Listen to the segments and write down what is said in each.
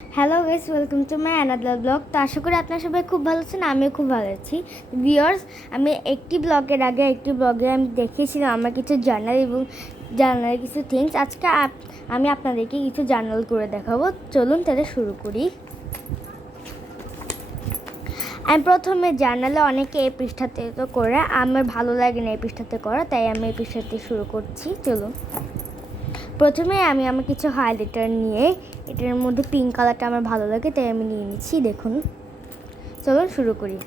Hello guys, welcome to my another blog. তো আশা করি আপনারা সবাই খুব ভালো আছেন, আমিও খুব ভালো আছি। ভিউয়ার্স, আমি একটি ব্লগে আমি দেখিয়েছিলাম আমার কিছু জার্নাল এবং জার্নালের কিছু থিংস। আজকে আমি আপনাদেরকে কিছু জার্নাল করে দেখাবো। চলুন তাহলে শুরু করি। আমি প্রথমে জার্নালে অনেকে এই পৃষ্ঠাতে তো করে, আমার ভালো লাগে না এই পৃষ্ঠাতে করা, তাই আমি এই পৃষ্ঠাতে শুরু করছি। চলুন, প্রথমে আমি আমার কিছু হাইলাইটার নিয়ে, এটার মধ্যে পিঙ্ক কালারটা আমার ভালো লাগে তাই আমি নিয়ে নিচ্ছি। দেখুন, চলুন শুরু করি।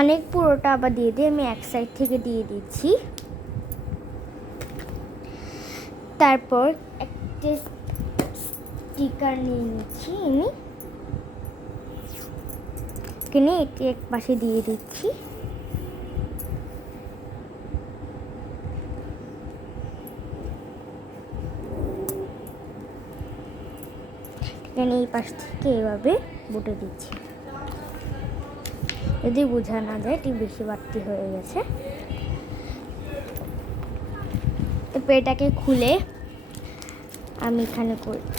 অনেক পুরোটা আবার দিয়ে আমি এক সাইড থেকে দিয়ে দিচ্ছি। তারপর একটা স্টিকার নিয়ে নিচ্ছি আমি, এখানে এটি এক পাশে দিয়ে দিচ্ছি। এখানে এই পাশ থেকে এভাবে বুটে দিচ্ছি। যদি বোঝা না যায়, এটি বেশি বাড়তি হয়ে গেছে। তারপর এটাকে খুলে আমি এখানে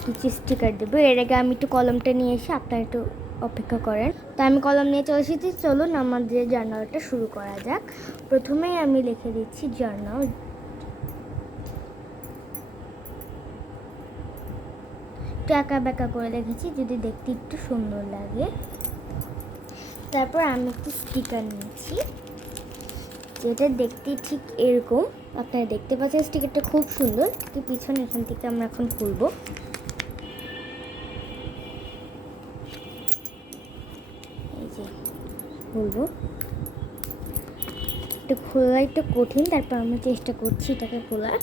কিছু স্টিকার দেবো। এর আগে আমি একটু কলমটা নিয়ে এসে আপনারা একটু অপেক্ষা করেন। তো আমি কলম নিয়ে চলে এসেছি। চলুন আমাদের জার্নালটা শুরু করা যাক। প্রথমেই আমি লিখে দিচ্ছি জার্নাল। একটু একা বেঁকা করে লিখেছি, যদি দেখতে একটু সুন্দর লাগে। তারপর আমি একটু স্টিকার নিয়েছি, যেটা দেখতে ঠিক এরকম। আপনারা দেখতে পাচ্ছেন স্টিকারটা খুব সুন্দর। পিছনে এখান থেকে আমরা এখন খুলবো। এই যে খুলবো, একটু খোলা একটু কঠিন, তারপর আমি চেষ্টা করছি এটাকে খোলার।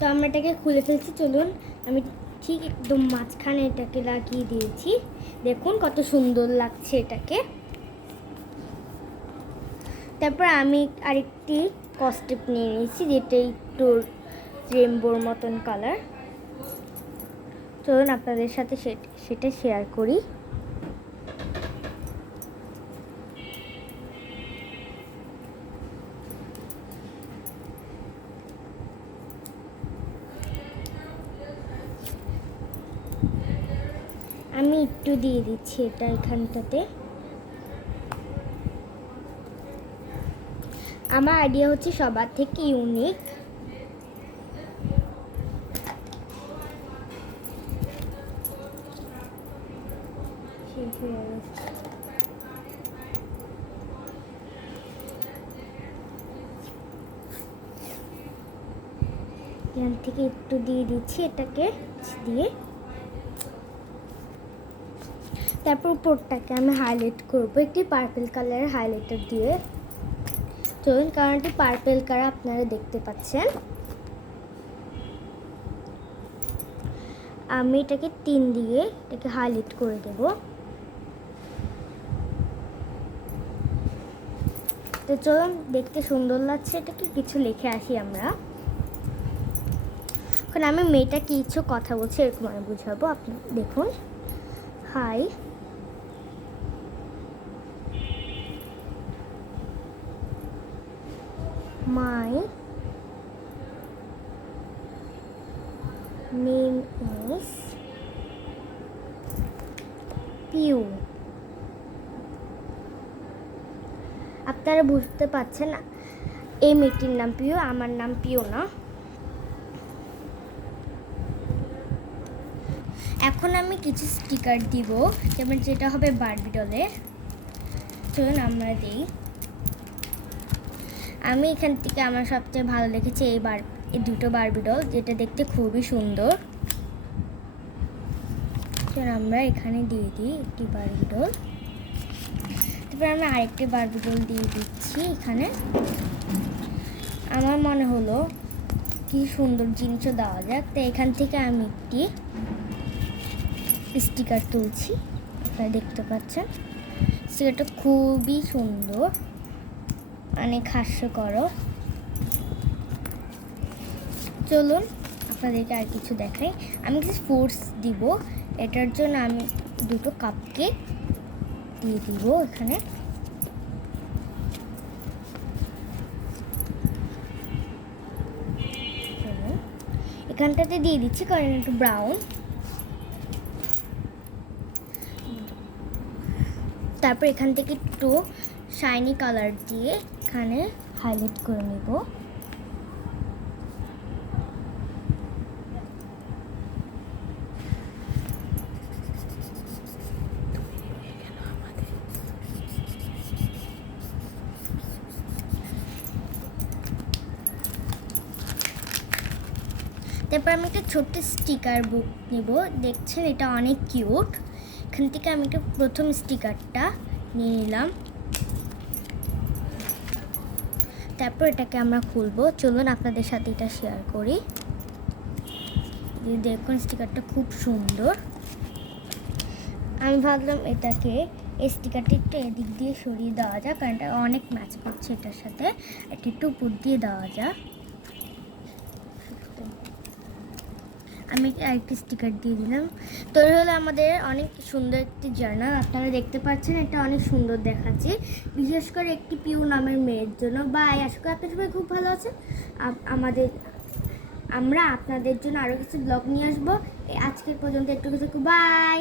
তো আমরা এটাকে খুলে ফেলছি। চলুন, আমি ঠিক একদম মাঝখানে এটাকে লাগিয়ে দিয়েছি। দেখুন কত সুন্দর লাগছে এটাকে। তারপর আমি আরেকটি কস্টেপ নিয়ে নিয়েছি, যেটা একটু রেনবোর মতন কালার। চলুন আপনাদের সাথে সেটা শেয়ার করি। আমি একটু দিয়ে দিচ্ছি এটা এখানটাতে। আমার আইডিয়া হচ্ছে সবার থেকে ইউনিক। এখান থেকে একটু দিয়ে দিচ্ছি এটাকে দিয়ে। তারপর উপরটাকে আমি হাইলাইট করবো একটি পার্পল কালারের হাইলাইটার দিয়ে। চলুন, কারণ এটি পার্পল কালার আপনারা দেখতে পাচ্ছেন। আমি এটাকে 3 দিয়ে এটাকে হাইলাইট করে দেব। তো চলুন, দেখতে সুন্দর লাগছে এটাকে কিছু লিখে আসি আমরা। এখন আমি মেয়েটা কিছু কথা বলছি, এরকম আমি বুঝাবো। আপনি দেখুন, hi, my name is Piu. আপনারা বুঝতে পারছেন এই মেয়েটির নাম পিউ, আমার নাম পিউ না। এখন আমি কিছু স্টিকার দিব, যেমন যেটা হবে বারবি ডলের। চলুন আমরা দিই। আমি এখান থেকে আমার সবচেয়ে ভালো লেগেছে এই দুটো বারবি ডল, যেটা দেখতে খুবই সুন্দর। চলুন আমরা এখানে দিয়ে দিই একটি বারবি ডল। তারপর আমি আরেকটি বারবি ডল দিয়ে দিচ্ছি এখানে। আমার মনে হলো কি সুন্দর জিনিসও দেওয়া যাক, তো এখান থেকে আমি একটি স্টিকার তুলছি। আপনারা দেখতে পাচ্ছেন স্টিকারটা খুবই সুন্দর, অনেক হাস্যকর। চলুন আপনাদেরকে আর কিছু দেখাই। আমি কিছু ফ্রুটস দিব, এটার জন্য আমি দুটো কাপ কেক দিয়ে দিব এখানে। এখানটাতে দিয়ে দিচ্ছি কারণ একটু ব্রাউন। তারপর এখান থেকে একটু শাইনি কালার দিয়ে এখানে হাইলাইট করে নেব। তারপর আমি একটা ছোট্ট স্টিকার বুক নিব। দেখছেন এটা অনেক কিউট। এখান থেকে আমি একটা প্রথম স্টিকারটা নিয়ে নিলাম। তারপর এটাকে আমরা খুলবো। চলুন আপনাদের সাথে এটা শেয়ার করি। দেখুন স্টিকারটা খুব সুন্দর। আমি ভাবলাম এটাকে এই স্টিকারটা একটু এদিক দিয়ে সরিয়ে দেওয়া যাক, কারণ এটা অনেক ম্যাচ করছে এটার সাথে। এটা একটু উপর দিয়ে দেওয়া যাক। আমি আরেকটি স্টিকার দিয়ে দিলাম। তো হলো আমাদের অনেক সুন্দর একটি জার্নাল। আপনারা দেখতে পাচ্ছেন এটা অনেক সুন্দর দেখাচ্ছে, বিশেষ করে একটি পিউ নামের মেয়ের জন্য। বাই, আশা করি আপনার সবাই খুব ভালো আছেন। আমরা আপনাদের জন্য আরও কিছু ব্লগ নিয়ে আসবো। আজকের পর্যন্ত একটু কিছু বাই।